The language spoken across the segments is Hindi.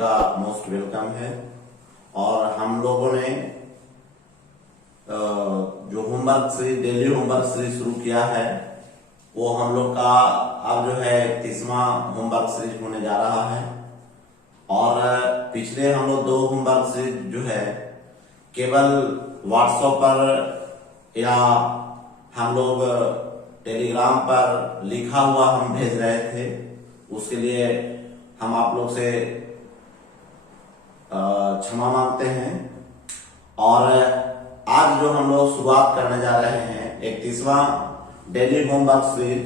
का मोस्ट वेलकम है। और हम लोगों ने जो homework series, daily homework series शुरू किया है, वो हम लोग का अब जो है 30वां होमवर्क सीरीज होने जा रहा है। और पिछले हम लोग 2 होमवर्क सीरीज जो है केवल व्हाट्सएप पर या हम लोग टेलीग्राम पर लिखा हुआ हम भेज रहे थे। उसके लिए हम आप लोग से क्षमा मांगते हैं। और आज जो हम लोग शुरुआत करने जा रहे हैं 31वां डेली होमवर्क सीरीज,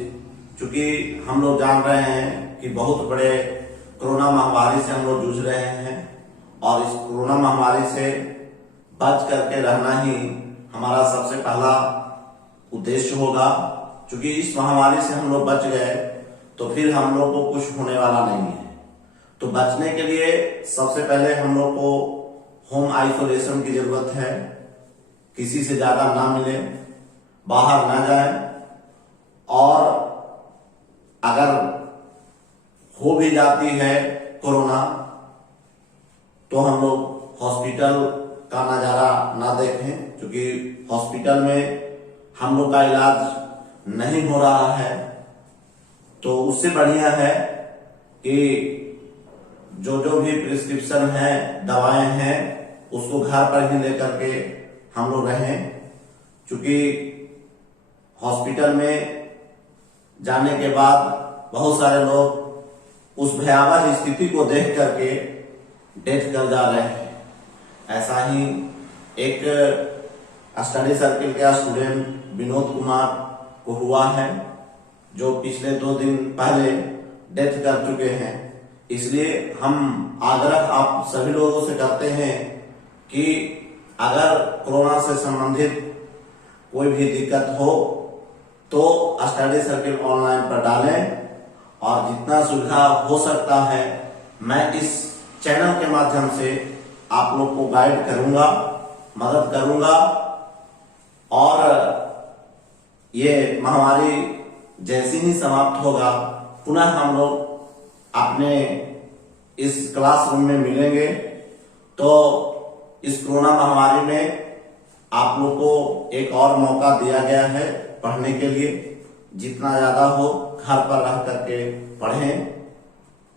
चूंकि हम लोग जान रहे हैं कि बहुत बड़े कोरोना महामारी से हम लोग जूझ रहे हैं और इस कोरोना महामारी से बच करके रहना ही हमारा सबसे पहला उद्देश्य होगा। क्योंकि इस महामारी से हम लोग बच गए तो फिर हम लोग को कुछ होने वाला नहीं है। तो बचने के लिए सबसे पहले हम लोग को होम आइसोलेशन की जरूरत है। किसी से ज्यादा ना मिले, बाहर ना जाए, और अगर हो भी जाती है कोरोना तो हम लोग हॉस्पिटल का नजारा ना देखें, क्योंकि हॉस्पिटल में हम लोग का इलाज नहीं हो रहा है। तो उससे बढ़िया है कि जो भी प्रिस्क्रिप्शन है, दवाएं हैं, उसको घर पर ही लेकर के हम लोग रहें। क्योंकि हॉस्पिटल में जाने के बाद बहुत सारे लोग उस भयावह स्थिति को देख करके डेथ कर जा रहे हैं। ऐसा ही एक स्टडी सर्किल का स्टूडेंट विनोद कुमार को हुआ है, जो पिछले 2 दिन पहले डेथ कर चुके हैं। इसलिए हम आग्रह आप सभी लोगों से करते हैं कि अगर कोरोना से संबंधित कोई भी दिक्कत हो तो स्टडी सर्किल ऑनलाइन पर डालें, और जितना सुविधा हो सकता है मैं इस चैनल के माध्यम से आप लोग को गाइड करूंगा, मदद करूंगा। और ये महामारी जैसे ही समाप्त होगा, पुनः हम लोग अपने इस क्लासरूम में मिलेंगे। तो इस कोरोना महामारी में आप लोग को एक और मौका दिया गया है पढ़ने के लिए। जितना ज्यादा हो घर पर रह करके पढ़ें।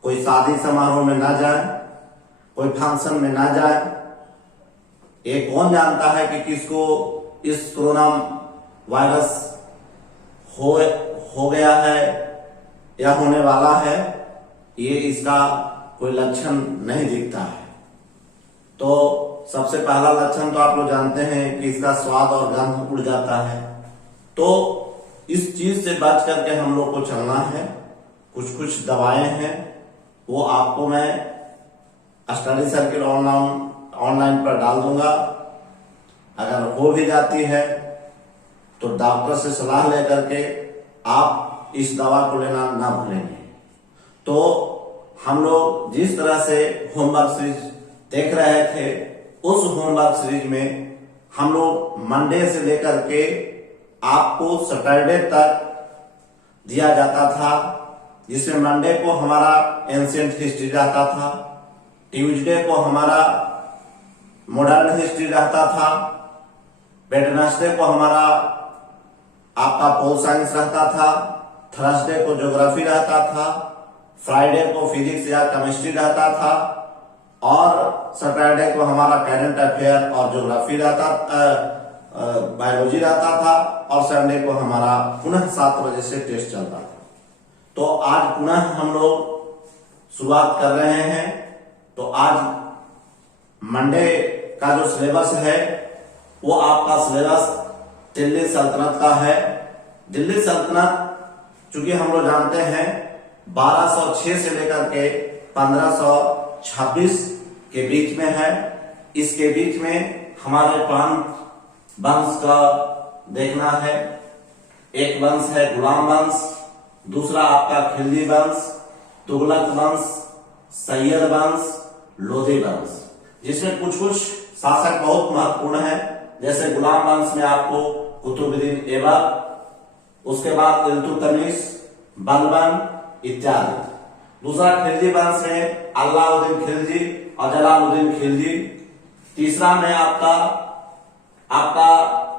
कोई शादी समारोह में ना जाए, कोई फंक्शन में ना जाए। ये कौन जानता है कि किसको इस कोरोना वायरस हो गया है या होने वाला है, ये इसका कोई लक्षण नहीं दिखता है। तो सबसे पहला लक्षण तो आप लोग जानते हैं कि इसका स्वाद और गंध उड़ जाता है। तो इस चीज से बच करके हम लोग को चलना है। कुछ दवाएं हैं, वो आपको मैं स्टडी सर्किल ऑनलाइन पर डाल दूंगा। अगर हो भी जाती है तो डॉक्टर से सलाह लेकर के आप इस दवा को लेना ना भूलेंगे। तो हम लोग जिस तरह से होमवर्क सीरीज देख रहे थे, उस होमवर्क सीरीज में हम लोग मंडे से लेकर के आपको सैटरडे तक दिया जाता था, जिसमें मंडे को हमारा एंशिएंट हिस्ट्री रहता था, ट्यूसडे को हमारा मॉडर्न हिस्ट्री रहता था, वेडनेसडे को हमारा आपका पोल साइंस रहता था, थर्सडे को ज्योग्राफी रहता था, फ्राइडे को फिजिक्स या केमिस्ट्री रहता था, और सैटरडे को हमारा करंट अफेयर और ज्योग्राफी बायोलॉजी रहता था, और संडे को हमारा पुनः 7 बजे से टेस्ट चलता था। तो आज पुनः हम लोग शुरुआत कर रहे हैं। तो आज मंडे का जो सिलेबस है वो आपका सिलेबस दिल्ली सल्तनत का है। दिल्ली सल्तनत चूंकि हम लोग जानते हैं 1206 से लेकर के 1526 के बीच में है। इसके बीच में हमारे 5 वंश का देखना है। एक वंश है गुलाम वंश, दूसरा आपका खिलजी वंश, तुगलक वंश, सैयद वंश, लोधी वंश, जिसमें कुछ शासक बहुत महत्वपूर्ण है। जैसे गुलाम वंश में आपको कुतुबुद्दीन ऐबक, उसके बाद इल्तुतमिश, बलबन इत्यादि। दूसरा खिलजी वंश में अलाउद्दीन खिलजी और जलालुद्दीन खिलजी। तीसरा में आपका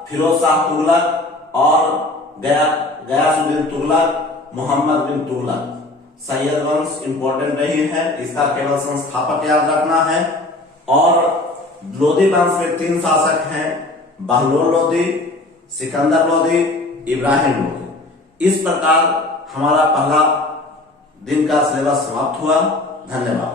फिरोज शाह तुगलक और गयासुद्दीन तुगलक, मोहम्मद बिन तुगलक। सैयद वंश इंपॉर्टेंट नहीं है, इसका केवल संस्थापक याद रखना है। और लोदी वंश में 3 शासक हैं, बहलोल लोदी, सिकंदर लोदी, इब्राहिम लोदी। इस प्रकार हमारा पहला दिन का सिलेबस समाप्त हुआ। धन्यवाद।